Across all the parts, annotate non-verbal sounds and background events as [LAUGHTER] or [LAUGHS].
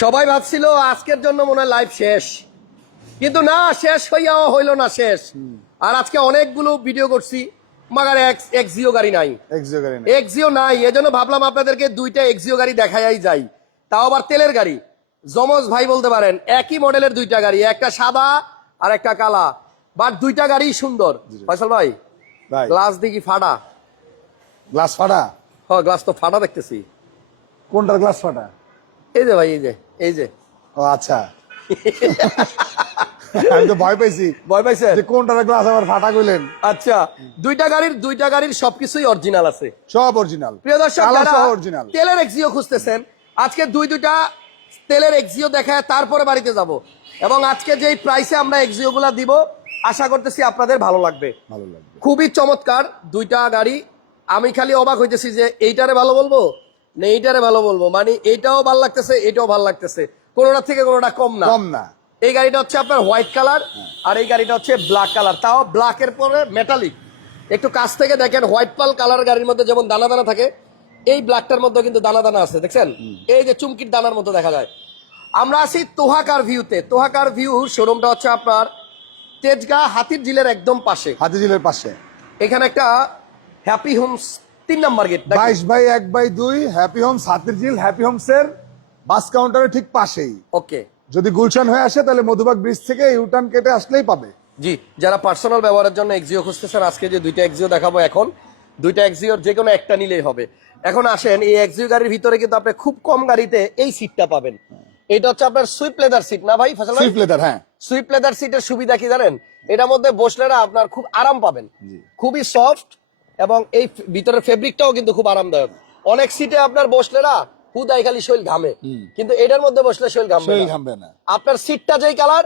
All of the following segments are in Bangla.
সবাই ভাবছিল আজকের জন্য মনে হয় লাইভ শেষ। কিন্তু না শেষ হইয়াও হইল না শেষ। আর আজকে অনেকগুলো ভিডিও করছি মাগার এক্স এক্সিও গাড়ি নাই। এক্সিও গাড়ি নেই। এক্সিও নাই এজন্য ভাবলাম আপনাদেরকে দুইটা এক্সিও গাড়ি দেখাই যাই। তাও আবার তেলের গাড়ি। জমজ ভাই বলতে পারেন একই মডেলের দুইটা গাড়ি একটা সাদা আর একটা কালা। বাট দুইটা গাড়ি সুন্দর। ফয়সাল ভাই ভাই। গ্লাস দেখি ফাটা? গ্লাস ফাটা? হ গ্লাস তো ফাটা দেখতেছি। কোনটার গ্লাস ফাটা? এই যে ভাই এই যে এই যে। ও আচ্ছা। আমি তো ভয় পাইছি ভয় পাইছে যে গ্লাস আবার ফাটা কইলেন। আচ্ছা দুইটা গাড়ির দুইটা গাড়ির সবকিছুই অরিজিনাল আছে। সব অরিজিনাল প্রিয় দর্শক যারা অরিজিনাল তেলের এক্সিও খুঁজতেছেন আজকে দুই দুইটা তেলের এক্সিও দেখায় তারপরে বাড়িতে যাব। এবং আজকে যেই প্রাইসে আমরা এক্সিও গুলা দিব আশা করতেছি আপনাদের ভালো লাগবে। ভালো লাগবে। খুবই চমৎকার দুইটা গাড়ি। আমি খালি অবাক হইতেছি যে এইটারে ভালো বলব? না এইটারে ভালো বলব। মানে এইটাও ভালো লাগতেছে এটাও ভালো লাগতেছে। কোনোটা থেকে কোনোটা কম না। কম না। এই গাড়িটা হচ্ছে আপনার হোয়াইট কালার আর এই গাড়িটা হচ্ছে ব্ল্যাক কালার। তাও ব্ল্যাকের পরে মেটালিক একটু কাছ থেকে দেখেন হোয়াইট পাল কালার গাড়ির মধ্যে যেমন দানা দানা থাকে এই ব্ল্যাকটার মধ্যে কিন্তু দানা দানা আছে দেখছেন? এই যে চুমকির দানার মতো দেখা যায়। আমরা আছি তোহাকার ভিউতে। তোহাকার ভিউ শোরুমটা হচ্ছে আপনার তেজগাঁ হাতির ঝিলের একদম পাশে। হাতিঝিলের পাশে। এখানে একটা হ্যাপি হোমস তিন নম্বর গেট বাইশ বাই এক বাই দুই happy homes Hatirjheel happy homes এর বাস কাউন্টারের ঠিক পাশেই। ওকে যদি গুলশান হয়ে আসে তাহলে মধুবাগ ব্রিজ থেকে ইউটার্ন কেটে আসলেই পাবে। জি যারা পার্সোনাল ব্যবহারের জন্য এক্সিও খুঁজতেছেন আজকে যে দুইটা এক্সিও দেখাবো এখন দুইটা এক্সিওর যে কোনো একটা নিলেই হবে। এখন আসেন এই এক্সিও গাড়ির ভিতরে কিন্তু আপনি খুব কম গাড়িতে এই সিটটা পাবেন। এটা হচ্ছে আপনার সুইপ লেদার সিট না ভাই ফসল সুইফট লেদার হ্যাঁ। সুইপ লেদার সিটের সুবিধা কি জানেন? এটার মধ্যে বসলে না আপনার খুব আরাম পাবেন। খুবই সফট এবং এই ভিতরের ফেব্রিকটাও কিন্তু খুব আরামদায়ক। অনেক সিটে আপনার বসলে না হুদাই খালি শৈল ঘামে। কিন্তু এটার মধ্যে বসলে শৈল ঘামবে শরীর ঘামবে না। আপনার সিটটা যেই কালার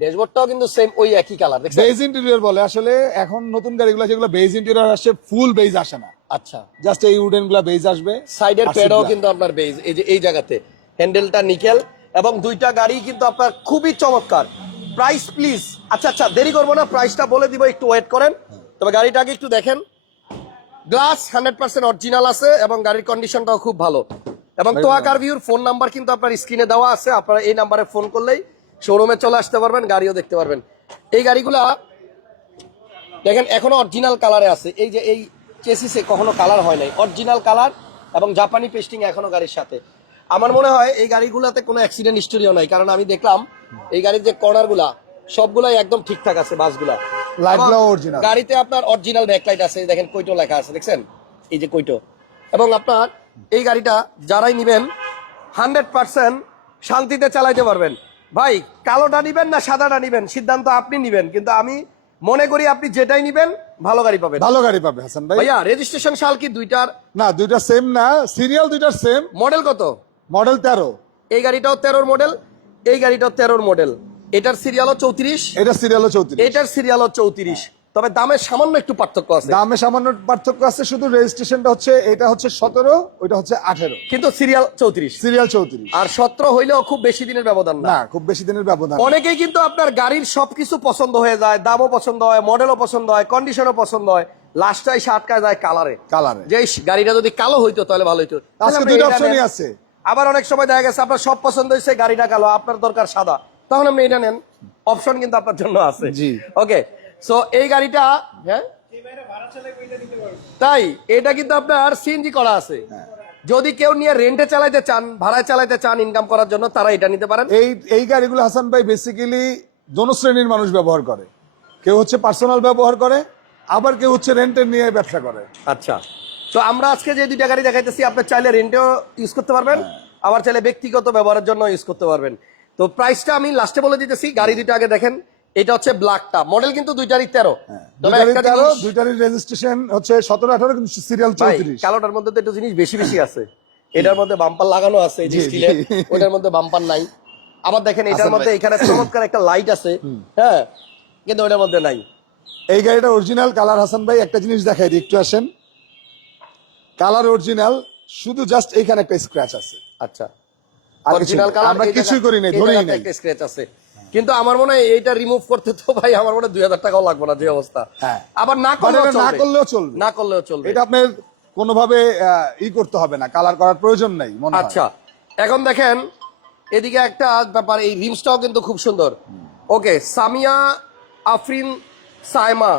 ড্যাশবোর্ডটাও কিন্তু সেম ওই একই কালার বেজ ইন্টেরিয়র বলে আসলে এখন নতুন গাড়িগুলো যেগুলো বেজ ইন্টেরিয়র আসছে ফুল বেজ আসে না। আচ্ছা। জাস্ট এই উডেনগুলা বেজ আসবে সাইডের প্যাডও কিন্তু আপনার বেজ এই যে এই জায়গাতে। হ্যান্ডেলটা নিকেল এবং দুইটা গাড়ি কিন্তু আপনার খুবই চমৎকার। প্রাইস প্লিজ আচ্ছা আচ্ছা দেরি করব না প্রাইসটা বলে দিব একটু ওয়েট করেন। তবে গাড়িটাকে একটু দেখেন। গ্লাস হান্ড্রেড পার্সেন্ট অরিজিনাল আছে এবং গাড়ির কন্ডিশনটাও খুব ভালো। এবং তোয়াকার ভিউর ফোন নাম্বার কিন্তু আপনার স্ক্রিনে দেওয়া আছে। আপনারা এই নাম্বারে ফোন করলেই শোরুমে চলে আসতে পারবেন গাড়িও দেখতে পারবেন। এই গাড়িগুলা দেখেন এখনও অরিজিনাল কালারে আছে। এই যে এই চেসিসে কখনো কালার হয় নাই। অরিজিনাল কালার এবং জাপানি পেস্টিং এখনও গাড়ির সাথে। আমার মনে হয় এই গাড়িগুলোতে কোনো অ্যাক্সিডেন্ট হিস্টোরিও নাই। কারণ আমি দেখলাম এই গাড়ির যে কর্নারগুলা সবগুলাই একদম ঠিকঠাক আছে বাসগুলা। লাইটগুলো অরিজিনাল গাড়িতে আপনার অরিজিনাল ব্যাকলাইট আছে দেখেন কইটো লেখা আছে দেখছেন? এই যে কইটো। এবং আপনার এই গাড়িটা যারাই নিবেন হান্ড্রেড পার্সেন্ট শান্তিতে চালাইতে পারবেন। ভাই কালোটা নিবেন না সাদাটা নিবেন? সিদ্ধান্ত আপনি নিবেন কিন্তু আমি মনে করি আপনি যেটাই নিবেন ভালো গাড়ি পাবেন। ভালো গাড়ি পাবে হাসান ভাই। ভাইয়া রেজিস্ট্রেশন সাল কি দুইটার? না দুইটা সেম না সিরিয়াল দুইটার সেম মডেল কত? মডেল তেরো। এই গাড়িটাও তেরোর মডেল এই গাড়িটাও তেরোর মডেল এটার সিরিয়ালও চৌত্রিশ। এটা সিরিয়ালও চৌত্রিশ। এটার সিরিয়ালও চৌত্রিশ। তবে দামের সামান্য একটু পার্থক্য আছে। দামে সামান্য পার্থক্য আছে শুধু রেজিস্ট্রেশনটা হচ্ছে এটা হচ্ছে সতেরো ওইটা হচ্ছে আঠেরো। কিন্তু সিরিয়াল চৌত্রিশ। সিরিয়াল চৌত্রিশ। আর সতেরো হইলেও খুব বেশি দিনের ব্যবধান না। খুব বেশি দিনের ব্যবধান অনেকেই কিন্তু আপনার গাড়ির সবকিছু পছন্দ হয়ে যায় দামও পছন্দ হয় মডেলও পছন্দ হয় কন্ডিশনও পছন্দ হয় লাস্টে এসে আটকায় যায় কালারে কালারে যে গাড়িটা যদি কালো হইতো তাহলে ভালো হইতো। আজকে এটা অপশনই আছে। আবার অনেক সময় দেখা গেছে আপনার সব পছন্দ হয়েছে গাড়িটা কালো আপনার দরকার সাদা। তখন আপনি এটা নেন। অপশন কিন্তু আপনার জন্য আছে। জি। ওকে সো এই গাড়িটা হ্যাঁ? তাই এটা কিন্তু আপনার সিএনজি করা আছে। হ্যাঁ। যদি কেউ নিয়ে রেন্টে চালাইতে চান ভাড়ায় চালাইতে চান ইনকাম করার জন্য তারা এটা নিতে পারেন। এই এই গাড়িগুলো হাসান ভাই বেসিক্যালি দোনো শ্রেণির মানুষ ব্যবহার করে। কেউ হচ্ছে পার্সোনাল ব্যবহার করে আবার কেউ হচ্ছে রেন্টের নিয়ে ব্যবসা করে। আচ্ছা। তো আমরা আজকে যে দুইটা গাড়ি দেখাইতেছি আপনি চাইলে রেন্টেও ইউজ করতে পারবেন আবার চাইলে ব্যক্তিগত ব্যবহারের জন্য ইউজ করতে পারবেন। তো প্রাইসটা আমি লাস্টে বলে দিতেছি গাড়ি দুইটা আগে দেখেন। এটা হচ্ছে ব্ল্যাকটা মডেল কিন্তু দুইটারই তেরো। দুইটারই জিনিস- দুইটারই রেজিস্ট্রেশন হচ্ছে সতেরো আঠারো কিন্তু সিরিয়াল চৌত্রিশ। কালোটার মধ্যে তো একটু জিনিস বেশি বেশি আছে। এটার মধ্যে বাম্পার লাগানো আছে। স্টিলের ওটার মধ্যে বাম্পার নাই। আবার দেখেন এটার মধ্যে। এখানে চমৎকার একটা লাইট আছে। হ্যাঁ কিন্তু ওটার মধ্যে নাই। এই গাড়িটা অরিজিনাল কালার হাসান ভাই একটা জিনিস দেখাই দিই একটু আসেন। কালার অরিজিনাল শুধু জাস্ট এইখানে একটা স্ক্র্যাচ আছে। আচ্ছা। অরিজিনাল না। কালার আমরা কিছুই করি নাই ধরেই নাই। একটা স্ক্র্যাচ আছে। কিন্তু আমার মনে হয় এইটা রিমুভ করতে তো ভাই আমার মনে হয় দুই হাজার টাকাও লাগবে না যে অবস্থা। হ্যাঁ। আবার না মানে করলেও না করলেও চলবে। না করলেও চলবে। এটা আপনার কোনোভাবে ই করতে হবে না কালার করার প্রয়োজন নাই মনে আচ্ছা এখন দেখেন এদিকে একটা ব্যাপার এই রিমসটাও কিন্তু খুব সুন্দর। ওকে সামিয়া আফরিন সাইমা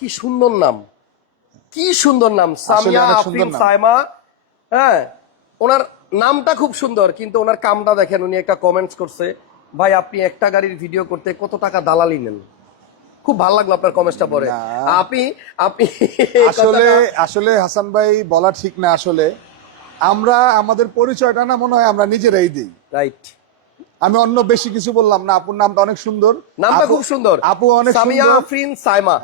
কি সুন্দর নাম। কি সুন্দর নাম সামিয়া আফরিন। সাইমা হ্যাঁ ওনার নামটা খুব সুন্দর কিন্তু ওনার কামটা দেখেন উনি একটা কমেন্টস করছে ভাই আপনি একটা গাড়ির ভিডিও করতে কত টাকা দালালি নেন? খুব ভালো লাগল আপনার কমেন্টসটা পরে আপনি আপনি আসলে আসলে হাসান ভাই বলা ঠিক না আসলে। আমরা আমাদের পরিচয়টা না মনে হয় আমরা নিজেরাই দিই। রাইট আমি অন্য বেশি কিছু বললাম না আপুর নামটা অনেক সুন্দর। নামটা খুব সুন্দর। আপু অনেক সামিয়া সুন্দর। হ্যাঁ। আফরিন সাইমা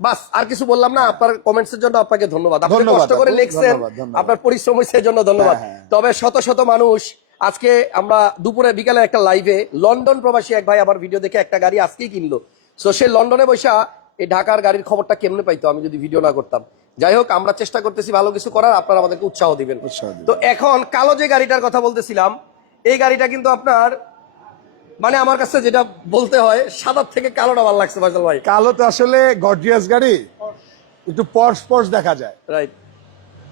বাস আর কিছু বললাম না আপনার কমেন্টস এর জন্য আপনাকে ধন্যবাদ আপনি কষ্ট করে লিখছেন। আপনার পরিশ্রম হয়েছে জন্য ধন্যবাদ হ্যাঁ, হ্যাঁ। তবে শত শত মানুষ আজকে আমরা দুপুরে বিকালে একটা লাইভে লন্ডন প্রবাসী এক ভাই আবার ভিডিও দেখে একটা গাড়ি আজকেই কিনলো সো সে লন্ডনে বসা এই ঢাকার গাড়ির খবরটা কেমনে পাইতো আমি যদি ভিডিও না করতাম যাই হোক আমরা চেষ্টা করতেছি ভালো কিছু করার আপনারা আমাদেরকে উৎসাহ দিবেন। তো এখন কালো যে গাড়িটার কথা বলতেছিলাম এই গাড়িটা কিন্তু আপনার মানে আমার কাছে যেটা বলতে হয় সাদার থেকে কালোটা ভালো লাগছে ফয়সাল ভাই। কালো তো আসলে গর্জিয়াস গাড়ি। একটু পর্স পর্স দেখা যায়। রাইট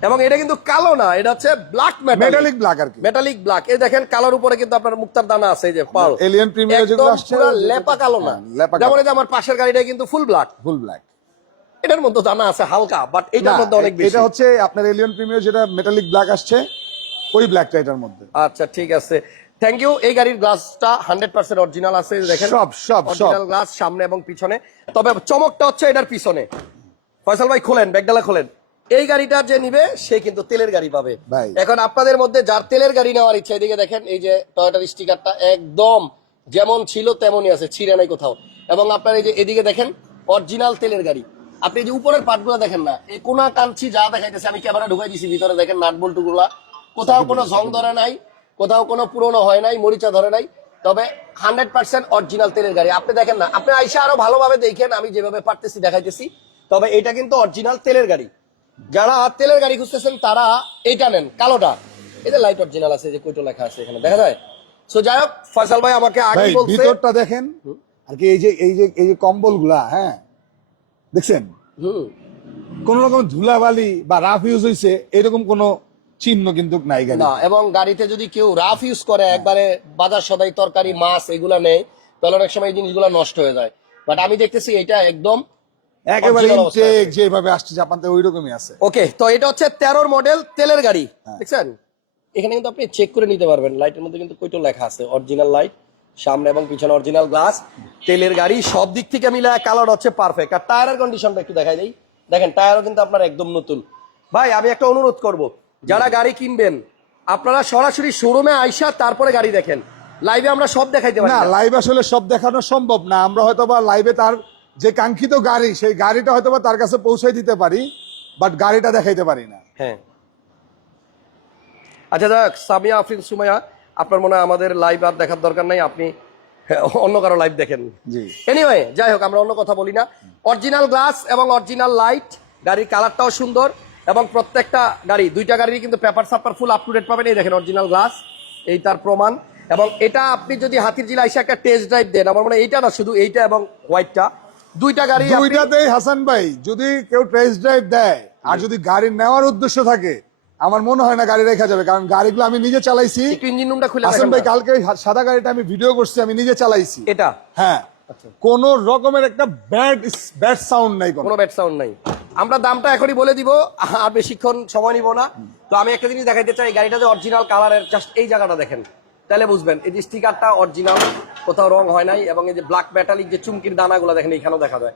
এবং এটা কিন্তু কালো না এটা হচ্ছে ব্ল্যাক মেটালিক ব্ল্যাক আর কি। মেটালিক ব্ল্যাক এই দেখেন কালোর উপরে কিন্তু আপনার মুক্তার দানা আছে এই যে পাল। Alien Premier যেগুলো আসছে, পুরো লেপা কালো না। হ্যাঁ, লেপা যেমন এই যে আমার পাশের গাড়িটা কিন্তু ফুল ব্ল্যাক ফুল ব্ল্যাক এটার মধ্যে দানা আছে হালকা বাট এটার মধ্যে অনেক বেশি। এটা হচ্ছে আপনার এলিয়ন প্রিমিয়ার যেটা মেটালিক ব্ল্যাক আসছে ওই ব্ল্যাকটা এটার মধ্যে। আচ্ছা ঠিক আছে। থ্যাংক ইউ এই গাড়ির গ্লাসটা হান্ড্রেড পার্সেন্ট অরিজিনাল আছে দেখেন। সব, সব। অরিজিনাল গ্লাস সামনে এবং পিছনে। তবে চমকটা হচ্ছে এটার পিছনে। ফয়সাল ভাই খোলেন ব্যাগডালা খোলেন। এই গাড়িটা যে নিবে সে কিন্তু তেলের গাড়ি পাবে। এখন আপনাদের মধ্যে যার তেলের গাড়ি নেওয়ার ইচ্ছা এদিকে দেখেন এই যে টয়োটার স্টিকারটা একদম যেমন ছিল তেমনই আছে ছিঁড়ে নাই কোথাও। এবং আপনার এই যে এদিকে দেখেন অরিজিনাল তেলের গাড়ি। আপনি এই যে উপরের পার্টগুলো দেখেন না এই কোনা কাঞ্চি যা দেখাইতেছে আমি ক্যামেরা ঢুকাই দিছি ভিতরে দেখেন নাট বল্টুগুলা। কোথাও কোনো জং ধরে নাই কোথাও কোনো পুরনো হয় নাই মরিচা ধরে নাই তবে হান্ড্রেড পার্সেন্ট অরিজিনাল তেলের গাড়ি। আপনি দেখেন না আপনি আইসা আরও ভালোভাবে দেখেন আমি যেভাবে পারতেছি দেখাইতেছি তবে এটা কিন্তু অরিজিনাল তেলের গাড়ি। যারা তেলের গাড়ি খুঁজতেছেন তারা এইটা নেন কালোটা। যে লাইট অরিজিনাল আছে যে কইটো লেখা আছে এখানে দেখা যায়? সো যাই হোক ফয়সাল ভাই আমাকে আগে বলছে ভিতরটা দেখেন আর কি এই যে এই যে এই যে কম্বলগুলা হ্যাঁ? দেখছেন? হুম। কোন রকম ধুলাবালি বা রাফ ইউজ হয়েছে এরকম কোন চিহ্ন কিন্তু নাই গাড়ি না এবং গাড়িতে যদি কেউ রাফ ইউজ করে একবারে বাজার সদাই তরকারি মাছ এগুলা নেই তাহলে অনেক সময় এই জিনিসগুলো নষ্ট হয়ে যায়। বাট আমি দেখতেছি এটা একদম একেবারে ইনটেক যেভাবে আসছে জাপান থেকে ওই আছে। ওকে তো এটা হচ্ছে তেরোর মডেল তেলের গাড়ি হ্যাঁ। দেখছেন? এখানে কিন্তু আপনি চেক করে নিতে পারবেন লাইটের মধ্যে কিন্তু কইটো লেখা আছে অরিজিনাল লাইট সামনে এবং পিছনে অরিজিনাল গ্লাস তেলের গাড়ি সব দিক থেকে মিলে কালার হচ্ছে পারফেক্ট আর টায়ারের কন্ডিশনটা একটু দেখাই দেই। দেখেন টায়ারও কিন্তু আপনার একদম নতুন। ভাই আমি একটা অনুরোধ করব যারা গাড়ি কিনবেন আপনারা সরাসরি শোরুমে আইসা তারপরে গাড়ি দেখেন। লাইভে আমরা সব দেখাইতে পারি না। লাইভ আসলে সব দেখানো সম্ভব না। আমরা হয়তো বা লাইভে তার যে কাঙ্ক্ষিত গাড়ি সেই গাড়িটা হয়তো বা তার কাছে পৌঁছে দিতে পারি বাট গাড়িটা দেখাইতে পারি না। হ্যাঁ। আচ্ছা যাক সামিয়া আফরিন সুমাইয়া আপনার মনে হয় আমাদের লাইভ আর দেখার দরকার নাই আপনি হ্যাঁ, অন্য কারও লাইভ দেখেন। জি। এনিওয়ে যাই হোক আমরা অন্য কথা বলি না। অরিজিনাল গ্লাস এবং অরিজিনাল লাইট গাড়ির কালারটাও সুন্দর। এবং প্রত্যেকটা গাড়ি দুইটা গাড়ি কিন্তু পেপার সাপার ফুল আপ টু ডেট পাবেন। এই দেখেন অরিজিনাল গ্লাস এই তার প্রমাণ। এবং এটা আপনি যদি হাতির জিলা এসে একটা টেস্ট ড্রাইভ দেন আমার মনে এইটা না শুধু এইটা এবং হোয়াইটটা দুইটা গাড়ি দুইটাতেই হাসান ভাই যদি কেউ টেস্ট ড্রাইভ দেয় আর যদি গাড়ি নেওয়ার উদ্দেশ্য থাকে আমার মনে হয় না গাড়ি রেখা যাবে কারণ গাড়িগুলো আমি নিজে চালাইছি। ইঞ্জিন রুমটা খুলে হাসান ভাই কালকে সাদা গাড়িটা আমি ভিডিও করছি আমি নিজে চালাইছি। এটা? হ্যাঁ আচ্ছা। কোন রকমের একটা ব্যাড ব্যাড সাউন্ড নাই কোনো। ব্যাট সাউন্ড নাই। আমরা দামটা এখনই বলে দিব, আর বেশিক্ষণ সময় নিব না। তো আমি একটা জিনিস দেখাইতে চাই, গাড়িটা যে অরিজিনাল কালারের জাস্ট এই জায়গাটা দেখেন। তাহলে বুঝবেন, এই যে স্টিকারটা অরিজিনাল কোথাও রং হয় নাই, এবং এই যে ব্ল্যাক মেটালিক যে চুমকির দানাগুলো দেখেন এখানেও দেখা যায়।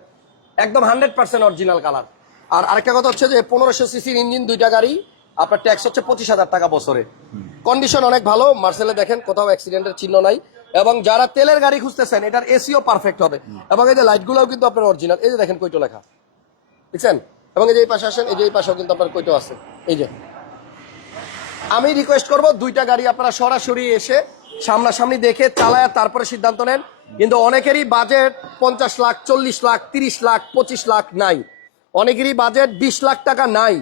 একদম হান্ড্রেড পার্সেন্ট অরিজিনাল কালার আর আরেকটা কথা হচ্ছে যে পনেরোশো সিসির ইঞ্জিন দুইটা গাড়ি, আপনার ট্যাক্স হচ্ছে পঁচিশ হাজার টাকা বছরে। কন্ডিশন অনেক ভালো, মার্সেলে দেখেন, কোথাও অ্যাক্সিডেন্টের চিহ্ন নাই। এবং যারা তেলের গাড়ি খুঁজতেছেন, এটার এসিও পারফেক্ট হবে। এবং এই যে লাইটগুলোও কিন্তু আপনার অরিজিনাল এই যে দেখেন কইটো লেখা। দেখছেন? এবং এই যে এই পাশে আসেন এই যে এই পাশেও কিন্তু আপনার আছে। এই যে। আমি রিকোয়েস্ট করব দুইটা গাড়ি আপনারা সরাসরি এসে সামনাসামনি দেখে চালায় তারপরে সিদ্ধান্ত নেন। কিন্তু অনেকেরই বাজেট পঞ্চাশ লাখ চল্লিশ লাখ তিরিশ লাখ পঁচিশ লাখ নাই। অনেকেরই বাজেট বিশ লাখ টাকা নাই।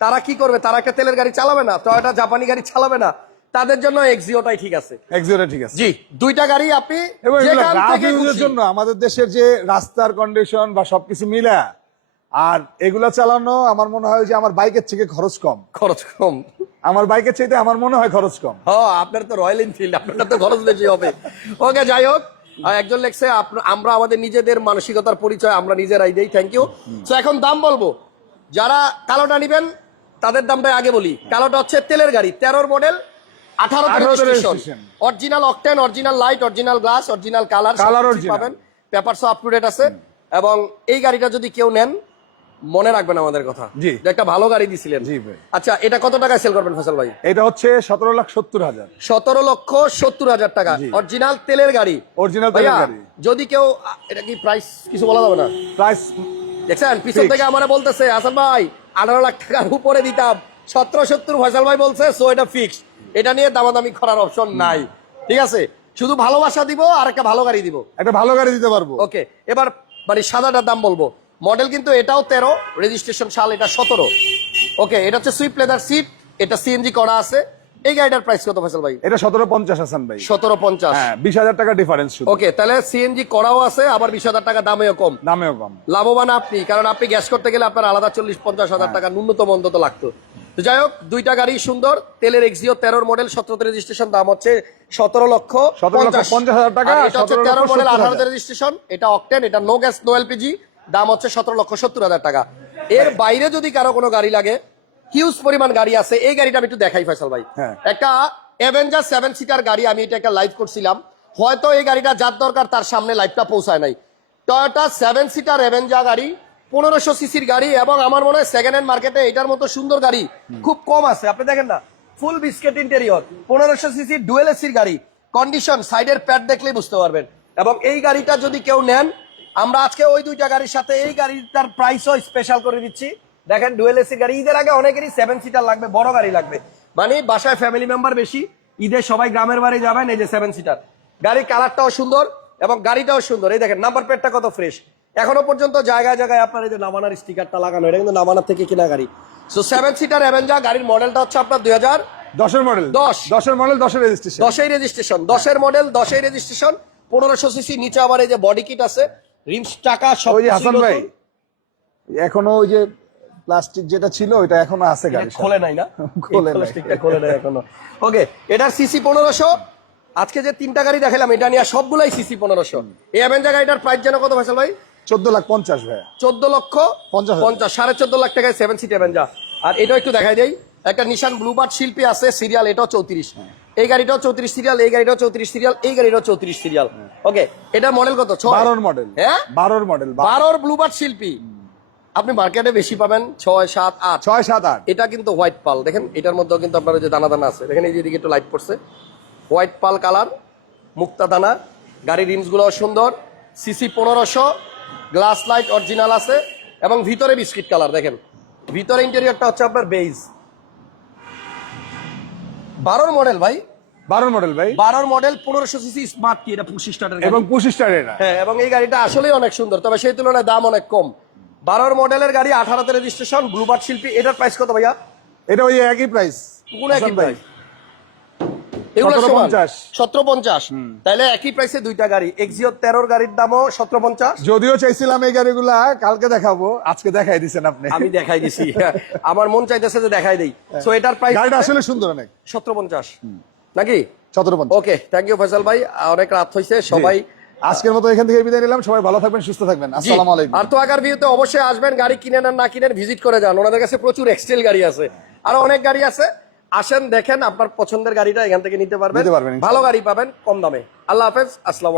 তারা কি করবে? তারা একটা তেলের গাড়ি চালাবে না? টয়টা জাপানি গাড়ি চালাবে না? তাদের জন্য এক্সিওটাই ঠিক আছে। এক্সিওটা ঠিক আছে। জি দুইটা গাড়ি আপনি জন্য আমাদের দেশের যে রাস্তার কন্ডিশন বা সবকিছু মিলা আর এগুলা চালানো আমার মনে হয় যে আমার বাইকের থেকে খরচ কম। খরচ কম। আমার বাইকের চাইতে আমার মনে হয় খরচ কম। হ আপনার তো রয়্যাল এনফিল্ড আপনার তো খরচ বেশি হবে। ওকে যাই হোক একজন লেখছে আমরা আমাদের নিজেদের মানসিকতার পরিচয় আমরা নিজেরাই দেই থ্যাংক ইউ তো এখন দাম বলব। যারা কালোটা নিবেন তাদের দামটা আগে বলি। কালোটা হচ্ছে তেলের গাড়ি তেরোর মডেল আঠারো 18 registration registration। Original octane original light original glass original colour. পাবেন। পেপারস আপ টু ডেট আছে। এবং এই গাড়িটা যদি কেউ নেন মনে রাখবেন আমাদের কথা। জি। একটা ভালো গাড়ি দিছিলেন। জি ভাই। আচ্ছা এটা কত টাকায় সেল করবেন ফসল ভাই? এটা হচ্ছে সতেরো লাখ সত্তর হাজার। সতেরো লক্ষ সত্তর হাজার টাকা। অরিজিনাল তেলের গাড়ি। Original তেলের গাড়ি। যদি কেউ এটা কি প্রাইস কিছু বলা যাবে না? প্রাইস দেখছেন? পিছন থেকে আমার বলতেছে হাসান ভাই আঠারো লাখ টাকার উপরে দিতাম। সতেরো সত্তর ফয়সাল ভাই বলছে সো এটা ফিক্সড এটা নিয়ে দামাদামি করার অপশন নাই। ঠিক আছে? শুধু ভালোবাসা দিব আর একটা ভালো গাড়ি দিব। একটা ভালো গাড়ি দিতে পারব। ওকে এবার মানে সাদাটার দাম বলব। মডেল কিন্তু এটাও তেরো রেজিস্ট্রেশন সাল এটা সতেরো। ওকে এটা হচ্ছে সুইপ লেদার সিট এটা সিএনজি করা আছে। এই গাড়িটার প্রাইস কত ফয়সাল ভাই? এটা সতেরো পঞ্চাশ হাসান ভাই। সতেরো পঞ্চাশ। হ্যাঁ বিশ হাজার টাকা ডিফারেন্স ওকে তাহলে সিএনজি করাও আছে আবার বিশ হাজার টাকা দামেও কম। দামেও কম। লাভবান আপনি কারণ আপনি গ্যাস করতে গেলে আপনার আলাদা চল্লিশ পঞ্চাশ হাজার টাকা ন্যূনতম অন্তত লাগতো। তো যাই হোক দুইটা গাড়ি সুন্দর তেলের এক্সিও তেরোর মডেল সতেরোতে রেজিস্ট্রেশন দাম হচ্ছে সতেরো লক্ষ পঞ্চাশ। হাজার টাকা, এটা হচ্ছে তেরো মডেল 70 আঠারোতে রেজিস্ট্রেশন এটা অকটেন এটা নো গ্যাস নো এলপিজি দাম হচ্ছে সতেরো লক্ষ সত্তর হাজার টাকা। এর বাইরে যদি কারও কোনো গাড়ি লাগে হিউজ পরিমাণ গাড়ি আছে এই গাড়িটা আমি একটু দেখাই ফয়সাল ভাই। হ্যাঁ। একটা অ্যাভেঞ্জার সেভেন সিটার গাড়ি আমি এটা একটা লাইভ করছিলাম। হয়তো এই গাড়িটা যার দরকার তার সামনে লাইভটা পৌঁছায় নাই। টয়োটা সেভেন সিটার অ্যাভেঞ্জা গাড়ি পনেরোশো সিসির গাড়ি এবং আমার মনে হয় সেকেন্ড হ্যান্ড মার্কেটে এটার মতো সুন্দর গাড়ি খুব কম আছে। আপনি দেখেন না ফুল বিস্কেট ইন্টেরিয়র পনেরোশো সিসি ডুয়েল এসির গাড়ি কন্ডিশন সাইডের প্যাড দেখলেই বুঝতে পারবেন। এবং এই গাড়িটা যদি কেউ নেন আমরা আজকে ওই দুইটা গাড়ির সাথে এই গাড়িটার প্রাইসও স্পেশাল করে দিচ্ছি। দেখেন ডুয়েল এসি গাড়ি ঈদের আগে অনেকেরই সেভেন সিটার লাগবে বড় গাড়ি লাগবে। মানে বাসায় ফ্যামিলি মেম্বার বেশি ঈদে সবাই গ্রামের বাড়ি যাবেন এই যে সেভেন সিটার গাড়ির কালারটাও সুন্দর এবং গাড়িটাও সুন্দর। এই দেখেন নাম্বার প্লেটটা কত ফ্রেশ এখনও পর্যন্ত জায়গায় জায়গায় আপনার এই যে নামানার স্টিকারটা লাগানো এটা কিন্তু নামানার থেকে কিনা গাড়ি। সো সেভেন সিটার অ্যাভেঞ্জা গাড়ির মডেলটা হচ্ছে আপনার দুই হাজার দশের মডেল দশ। দশের মডেল দশের রেজিস্ট্রেশন দশেই রেজিস্ট্রেশন দশের মডেল দশেই রেজিস্ট্রেশন পনেরোশো সিসি নিচে আবার এই যে বডি কিট আছে। রিমস টাকা সব ওই যে হাসান ভাই। এখনও ওই যে প্লাস্টিক যেটা ছিল ওইটা এখনও আছে গাড়ি [LAUGHS] খোলে নাই না? খোলে। প্লাস্টিকটা খোলে নাই এখনও। ওকে এটার সিসি পনেরোশো। আজকে যে তিনটা গাড়ি দেখালাম এটা নিয়ে সবগুলাই সিসি পনেরোশো। এই অ্যাভেঞ্জা গাড়িটার প্রাইস যেন কত ফেসল ভাই? চোদ্দ লাখ পঞ্চাশ ভাই চোদ্দ লক্ষ পঞ্চাশ। পঞ্চাশ সাড়ে চোদ্দ লাখ টাকায় সেভেন সিট অ্যাভেঞ্জা আর এটাও একটু দেখাই দেই। একটা নিশান ব্লুবার্ড শিল্পী আছে সিরিয়াল এটাও চৌত্রিশ। এই গাড়িটাও চৌত্রিশ সিরিয়াল এই গাড়িটাও চৌত্রিশ সিরিয়াল এই গাড়িটাও চৌত্রিশ সিরিয়াল ওকে এটা মডেল কত? ছয়? বারোর মডেল হ্যাঁ? বারোর মডেল বারোর ব্লুবার্ড শিল্পী। আপনি মার্কেটে বেশি পাবেন ছয় সাত আট। ছয় সাত আট। এটা কিন্তু হোয়াইট পাল দেখেন এটার মধ্যেও কিন্তু আপনার যে দানা দানা আছে। দেখেন এই যে এদিকে একটু লাইট পড়ছে। হোয়াইট পাল কালার মুক্তা দানা। গাড়ির রিমসগুলো সুন্দর। সিসি পনেরোশো। গ্লাস লাইট অরিজিনাল আছে। এবং ভিতরে বিস্কিট কালার দেখেন। ভিতরে ইন্টেরিয়রটা হচ্ছে আপনার বেইজ বারোর মডেল ভাই। বারোর মডেল ভাই। বারোর মডেল পনেরোশো সিসি স্মার্ট কি এটা পঁচিশ স্টার্টের এবং পঁচিশ স্টার হ্যাঁ এবং এই গাড়িটা আসলেই অনেক সুন্দর তবে সেই তুলনায় দাম অনেক কম। বারোর মডেলের গাড়ি আঠারোতে রেজিস্ট্রেশন ব্লুবার্ড শিল্পী এটার প্রাইস কত ভাইয়া? এটা ওই একই প্রাইস কোন একই প্রাইস এগুলো সতেরো পঞ্চাশ তাহলে একই প্রাইসে দুইটা গাড়ি। এক্সিও তেরোর গাড়ির দামও সতেরো পঞ্চাশ যদিও চাইছিলাম এই গাড়িগুলা কালকে দেখাবো আজকে দেখাই দিছেন আপনি। আমি দেখাই দিছি। [LAUGHS] আমার মন চাইতেছে যে দেখাই দেই। সো এটার প্রাইস গাড়িটা আসলে সুন্দর অনেক। সতেরো পঞ্চাশ নাকি? সতেরো পঞ্চাশ ওকে থ্যাংক ইউ ফয়সাল ভাই। অনেক রাত হয়েছে সবাই আজকের মতো এখান থেকে বিদায় নিলাম। সবাই ভালো থাকবেন সুস্থ থাকবেন। জি। আসসালামু আলাইকুম। আর তো আগার ভিউতে অবশ্যই আসবেন। গাড়ি কিনেন আর না কিনেন ভিজিট করে যান। ওনাদের কাছে প্রচুর এক্সটেল গাড়ি আছে। আরও অনেক গাড়ি আছে। আসেন দেখেন আপনার পছন্দের গাড়িটা এখান থেকে নিতে পারবেন। ভালো গাড়ি পাবেন কম দামে আল্লাহ হাফেজ আসসালাম